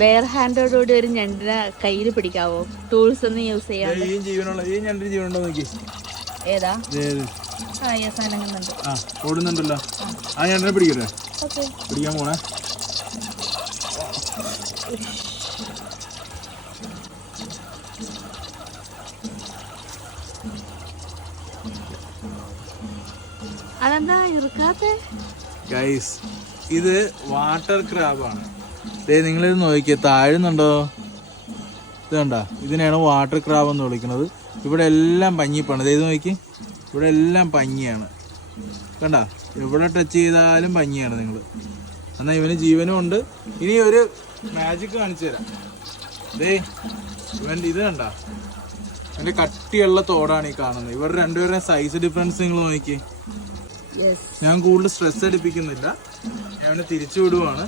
Bear ഹാൻഡോടുകൂടി ഒരു ഞണ്ടിനെ കയ്യിൽ പിടിക്കാവോ? Tools ഒന്നും യൂസ് ചെയ്യാം. ഏതാ? ഓടുന്നുണ്ടല്ലോ. ആ ഞണ്ടിനെ പിടിക്കട്ടെ? പിടിക്കാൻ പോണേ. അതെന്താ ഇറുക്കാത്തെ? ഗൈസ്, ഇത് വാട്ടർ ക്രാബാണ്. നിങ്ങളിത് നോക്കിയേ, താഴുന്നുണ്ടോ? ഇത് കണ്ടോ? ഇതിനെയാണ് വാട്ടർ ക്രാബ് എന്ന് വിളിക്കുന്നത്. ഇവിടെ എല്ലാം പഞ്ഞിപ്പാണ്. ഇത് നോക്കി, ഇവിടെ എല്ലാം പഞ്ഞിയാണ്. കണ്ട, എവിടെ ടച്ച് ചെയ്താലും പഞ്ഞിയാണ്. നിങ്ങൾ എന്നാൽ ഇവന് ജീവനും ഉണ്ട്. ഇനി ഒരു മാജിക് കാണിച്ചു തരാം. ഇത് കണ്ട, എൻ്റെ കട്ടിയുള്ള തോടാണ് ഈ കാണുന്നത്. ഇവരുടെ രണ്ടുപേരുടെ സൈസ് ഡിഫറൻസ് നിങ്ങൾ നോക്കി. ഞാൻ കൂടുതൽ സ്ട്രെസ് അടിപ്പിക്കുന്നില്ല, ഞാൻ അവനെ തിരിച്ചു വിടുവാണ്.